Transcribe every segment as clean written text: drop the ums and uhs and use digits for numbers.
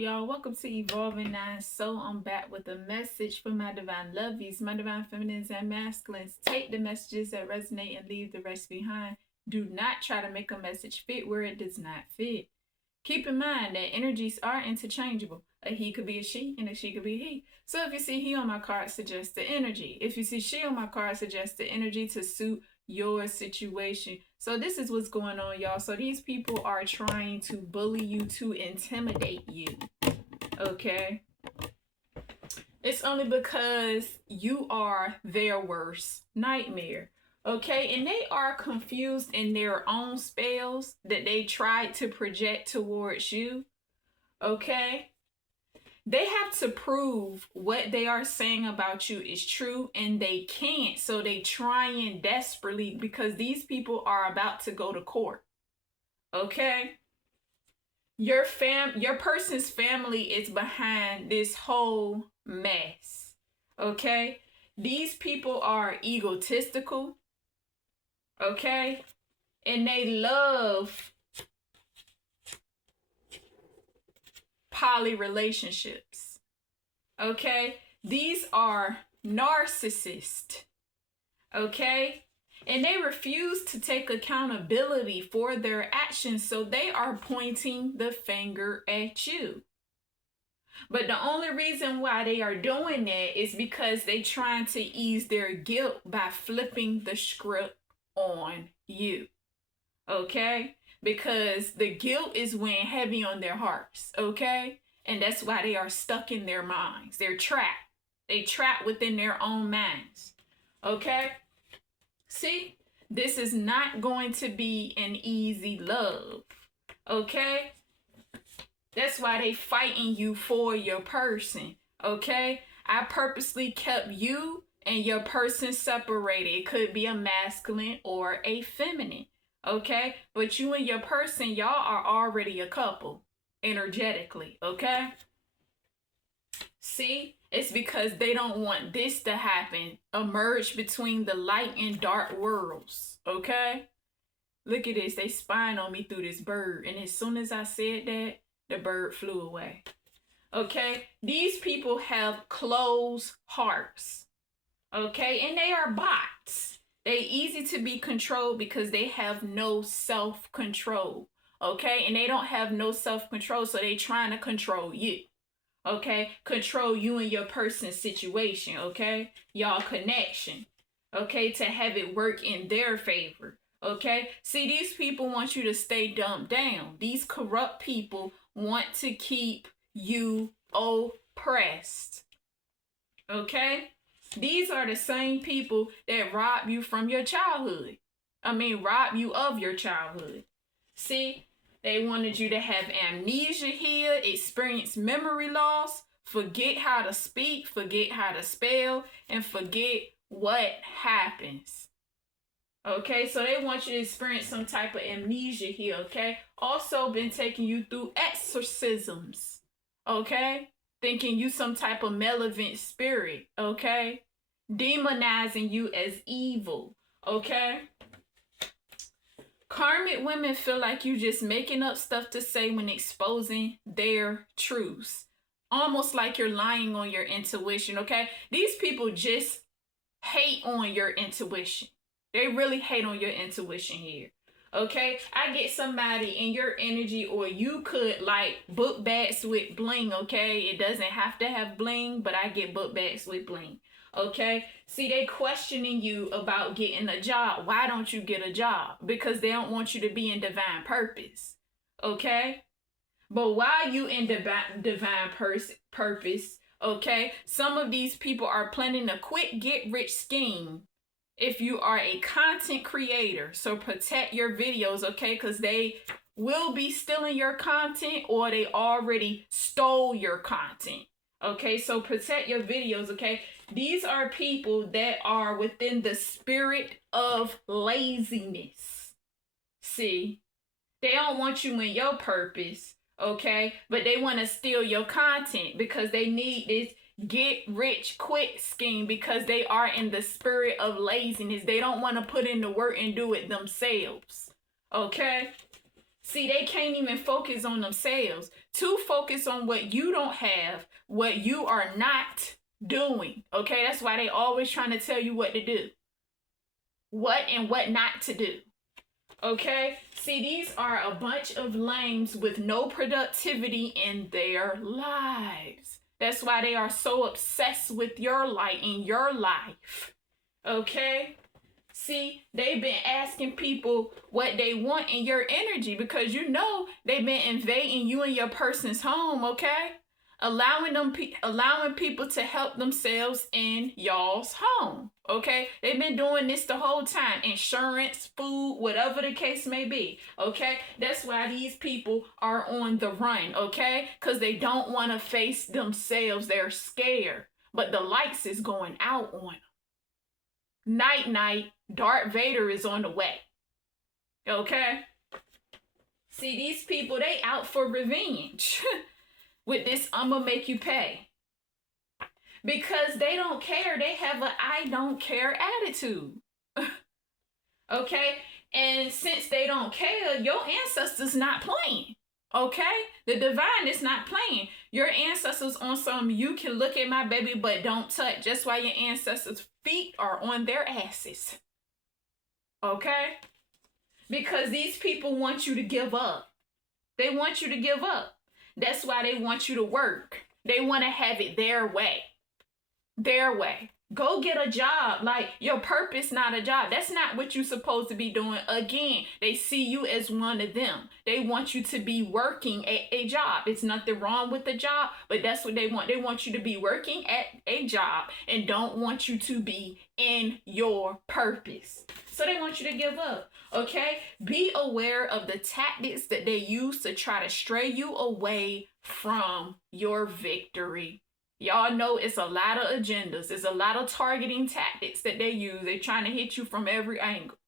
y'all? Welcome to Evolving Nine Soul. I'm back with a message for my divine lovies, my divine feminines and masculines. Take the messages that resonate and leave the rest behind. Do not try to make a message fit where it does not fit. Keep in mind that energies are interchangeable. A he could be a she and a she could be a he. So if you see he on my card, suggest the energy. If you see she on my card, suggest the energy to suit your situation. So this is what's going on, y'all. So these people are trying to bully you, to intimidate you. Okay? It's only because you are their worst nightmare. Okay? And they are confused in their own spells that they tried to project towards you. Okay? They have to prove what they are saying about you is true, and they can't. So they trying desperately because these people are about to go to court. Okay? Your person's family is behind this whole mess. Okay? These people are egotistical. Okay? And they love poly relationships. Okay? These are narcissists. Okay? And they refuse to take accountability for their actions, so they are pointing the finger at you. But the only reason why they are doing that is because they trying to ease their guilt by flipping the script on you. Okay? Because the guilt is weighing heavy on their hearts, okay? And that's why they are stuck in their minds. They're trapped. They trapped within their own minds, okay? See, this is not going to be an easy love, okay? That's why they fighting you for your person, okay? I purposely kept you and your person separated. It could be a masculine or a feminine. Okay, but you and your person, y'all are already a couple energetically. Okay, see, it's because they don't want this to happen, emerge between the light and dark worlds. Okay, look at this, they spying on me through this bird, and as soon as I said that, the bird flew away. Okay, these people have closed hearts. Okay, and they are bots. They easy to be controlled because they have no self-control. Okay, and they don't have no self-control, so they trying to control you. Okay, control you and your person's situation. Okay, y'all connection. Okay, to have it work in their favor. Okay, see, these people want you to stay dumbed down. These corrupt people want to keep you oppressed. Okay. These are the same people that rob you from your childhood. Rob you of your childhood. See, they wanted you to have amnesia here, experience memory loss, forget how to speak, forget how to spell, and forget what happens. Okay, so they want you to experience some type of amnesia here, okay? Also been taking you through exorcisms, okay? Thinking you some type of malevolent spirit, okay? Demonizing you as evil, okay? Karmic women feel like you just making up stuff to say when exposing their truths. Almost like you're lying on your intuition, okay? These people just hate on your intuition. They really hate on your intuition here. Okay, I get somebody in your energy, or you could like book bags with bling. Okay, it doesn't have to have bling, but I get book bags with bling. Okay, see, they questioning you about getting a job. Why don't you get a job? Because they don't want you to be in divine purpose. Okay, but while you in divine purpose, okay, some of these people are planning a quick get rich scheme. If you are a content creator, so protect your videos, okay? Because they will be stealing your content, or they already stole your content, okay? So protect your videos, okay? These are people that are within the spirit of laziness. See, they don't want you in your purpose, okay? But they want to steal your content because they need this get rich quick scheme, because they are in the spirit of laziness. They don't want to put in the work and do it themselves. Okay, See, they can't even focus on themselves. To focus on what you don't have, what you are not doing. Okay, that's why they always trying to tell you what to do. What and what not to do. Okay? See, these are a bunch of lames with no productivity in their lives. That's why they are so obsessed with your light in your life. Okay? See, they've been asking people what they want in your energy because you know they've been invading you and your person's home, okay? Allowing people to help themselves in y'all's home, okay? They've been doing this the whole time. Insurance, food, whatever the case may be, okay? That's why these people are on the run, okay? Because they don't want to face themselves. They're scared. But the lights is going out on them. Night, night, Darth Vader is on the way. Okay? See, these people, they out for revenge. With this, I'ma make you pay. Because they don't care. They have a I don't care attitude. Okay? And since they don't care, your ancestors not playing. Okay? The divine is not playing. Your ancestors on some, you can look at my baby, but don't touch. Just why your ancestors' feet are on their asses. Okay? Because these people want you to give up. They want you to give up. That's why they want you to work. They want to have it their way. Their way. Go get a job. Like, your purpose, not a job. That's not what you're supposed to be doing. Again, they see you as one of them. They want you to be working at a job. It's nothing wrong with the job, but that's what they want. They want you to be working at a job and don't want you to be in your purpose. So they want you to give up, okay? Be aware of the tactics that they use to try to stray you away from your victory. Y'all know it's a lot of agendas. It's a lot of targeting tactics that they use. They're trying to hit you from every angle.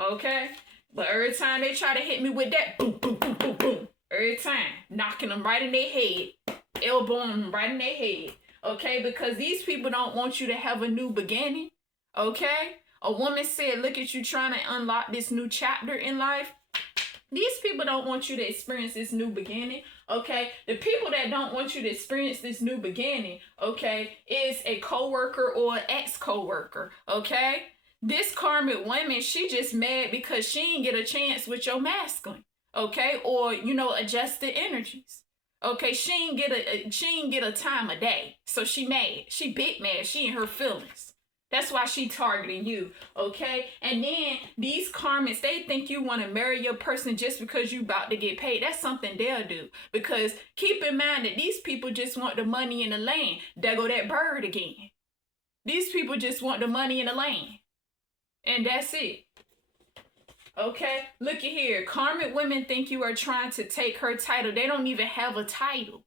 Okay? But every time they try to hit me with that, boom, boom, boom, boom, boom. Every time. Knocking them right in their head. Elbowing them right in their head. Okay? Because these people don't want you to have a new beginning. Okay? A woman said, look at you trying to unlock this new chapter in life. These people don't want you to experience this new beginning, okay? The people that don't want you to experience this new beginning, okay, is a coworker or an ex-coworker, okay? This karmic woman, she just mad because she didn't get a chance with your masculine, okay? Or, you know, adjusted energies. Okay, she didn't get a time of day. So she mad. She big mad. She in her feelings. That's why she targeting you, okay? And then these karmics, they think you want to marry your person just because you about to get paid. That's something they'll do. Because keep in mind that these people just want the money in the land. There go that bird again. These people just want the money in the land. And that's it. Okay? Look at here. Karmic women think you are trying to take her title. They don't even have a title.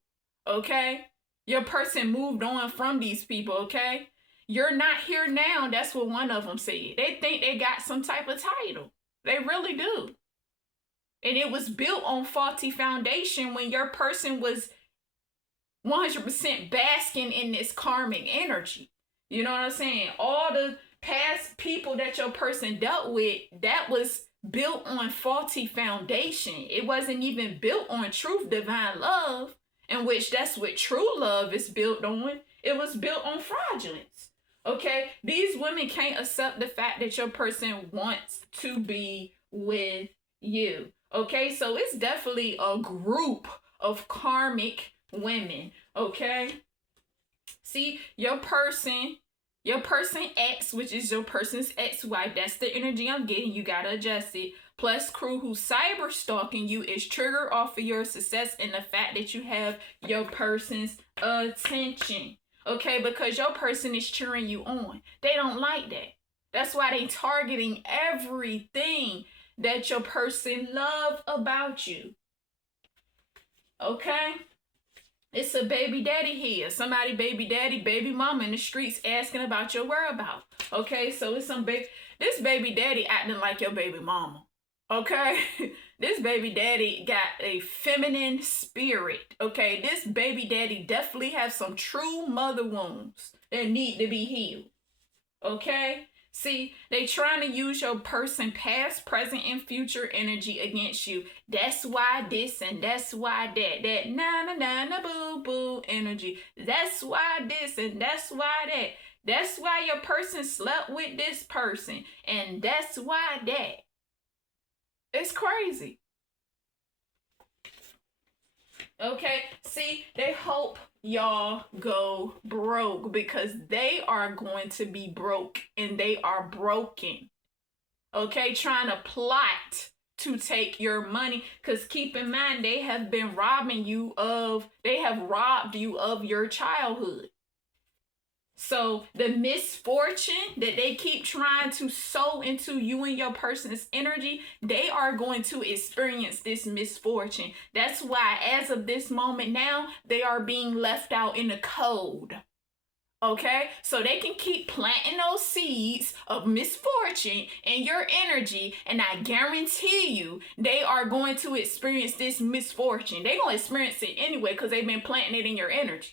Okay? Your person moved on from these people, okay? You're not here now. That's what one of them said. They think they got some type of title. They really do. And it was built on faulty foundation when your person was 100% basking in this karmic energy. You know what I'm saying? All the past people that your person dealt with, that was built on faulty foundation. It wasn't even built on truth, divine love, in which that's what true love is built on. It was built on fraudulence. Okay, these women can't accept the fact that your person wants to be with you. Okay, so it's definitely a group of karmic women. Okay, see, your person X, which is your person's ex-wife, that's the energy I'm getting. You gotta adjust it. Plus crew who's cyber stalking you is triggered off of your success and the fact that you have your person's attention. Okay, because your person is cheering you on. They don't like that. That's why they targeting everything that your person love about you. Okay? It's a baby daddy here. Somebody baby daddy, baby mama in the streets asking about your whereabouts. Okay, so it's this baby daddy acting like your baby mama. Okay? This baby daddy got a feminine spirit, okay? This baby daddy definitely has some true mother wounds that need to be healed, okay? See, they trying to use your person past, present, and future energy against you. That's why this and that's why that. That na na na na boo boo energy. That's why this and that's why that. That's why your person slept with this person. And that's why that. It's crazy. Okay, see, they hope y'all go broke because they are going to be broke and they are broken. Okay, trying to plot to take your money because keep in mind they have been robbing you of, they have robbed you of your childhood. So the misfortune that they keep trying to sow into you and your person's energy, they are going to experience this misfortune. That's why as of this moment now, they are being left out in the cold. Okay, so they can keep planting those seeds of misfortune in your energy, and I guarantee you they are going to experience this misfortune. They're going to experience it anyway because they've been planting it in your energy.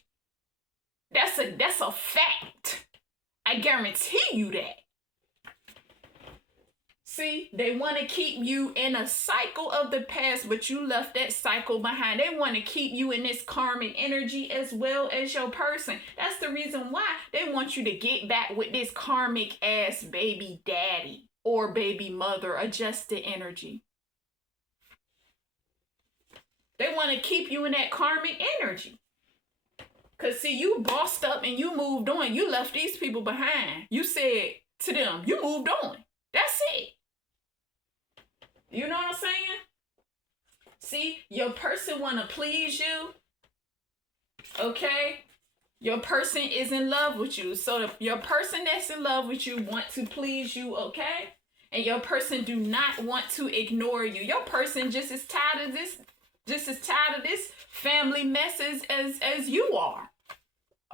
That's a fact. I guarantee you that. See, they want to keep you in a cycle of the past, but you left that cycle behind. They want to keep you in this karmic energy as well as your person. That's the reason why they want you to get back with this karmic ass baby daddy or baby mother adjusted energy. They want to keep you in that karmic energy. Because, see, you bossed up and you moved on. You left these people behind. You said to them, you moved on. That's it. You know what I'm saying? See, your person want to please you. Okay? Your person is in love with you. So your person that's in love with you want to please you, okay? And your person do not want to ignore you. Your person just as tired of this. Just as tired of this family messes as you are.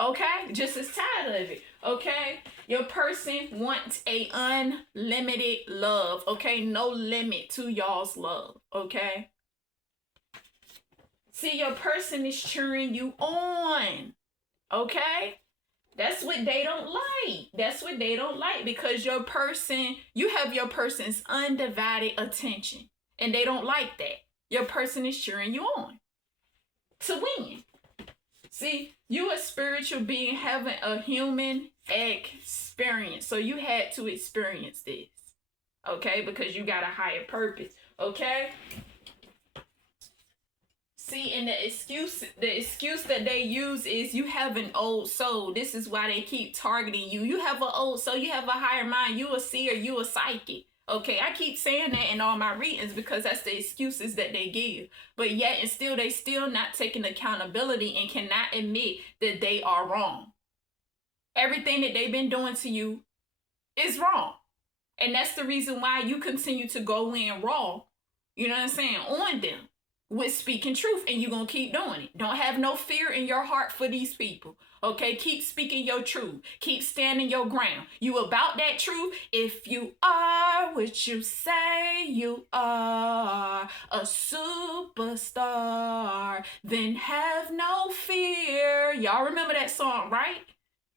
Okay? Just as tired of it. Okay? Your person wants a unlimited love. Okay? No limit to y'all's love. Okay? See, your person is cheering you on. Okay? That's what they don't like. That's what they don't like because your person, you have your person's undivided attention. And they don't like that. Your person is cheering you on to win. See, you a spiritual being having a human experience. So you had to experience this. Okay? Because you got a higher purpose. Okay? See, and the excuse that they use is you have an old soul. This is why they keep targeting you. You have an old soul. You have a higher mind. You a seer. You a psychic. Okay, I keep saying that in all my readings because that's the excuses that they give. But yet and still, they still not taking accountability and cannot admit that they are wrong. Everything that they've been doing to you is wrong. And that's the reason why you continue to go in raw, you know what I'm saying, on them with speaking truth. And you're going to keep doing it. Don't have no fear in your heart for these people. Okay, keep speaking your truth. Keep standing your ground. You about that truth. If you are what you say you are, a superstar, then have no fear. Y'all remember that song, right?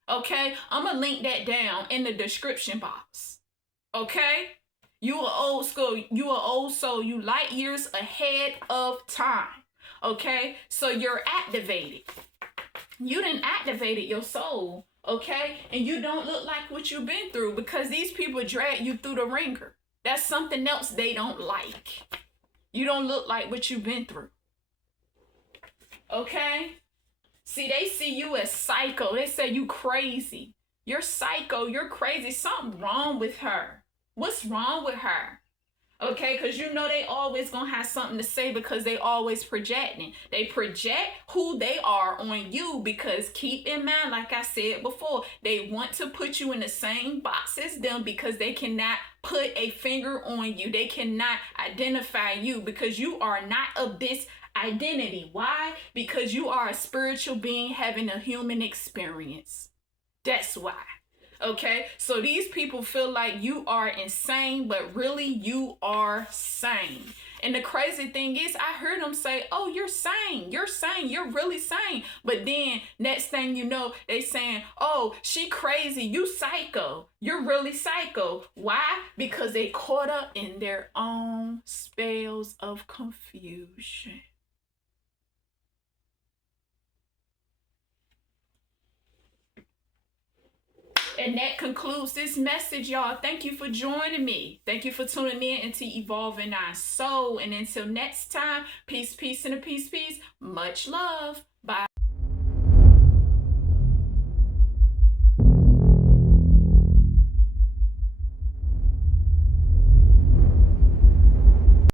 Okay, I'm going to link that down in the description box. Okay? You are old school. You are old soul. You light years ahead of time. Okay? So you're activated. You done activated your soul, okay? And you don't look like what you've been through because these people drag you through the ringer. That's something else they don't like. You don't look like what you've been through. Okay? See, they see you as psycho. They say you crazy. You're psycho. You're crazy. Something wrong with her. What's wrong with her? Okay, because you know they always gonna have something to say because they always projecting. They project who they are on you because keep in mind, like I said before, they want to put you in the same box as them because they cannot put a finger on you. They cannot identify you because you are not of this identity. Why? Because you are a spiritual being having a human experience. That's why. Okay, so these people feel like you are insane, but really you are sane. And the crazy thing is, I heard them say, oh, you're sane, you're really sane. But then next thing you know, they saying, oh, she crazy, you psycho, you're really psycho. Why? Because they caught up in their own spells of confusion. And that concludes this message, y'all. Thank you for joining me. Thank you for tuning in into Evolving Our Soul. And until next time, peace, peace, and a peace, peace. Much love.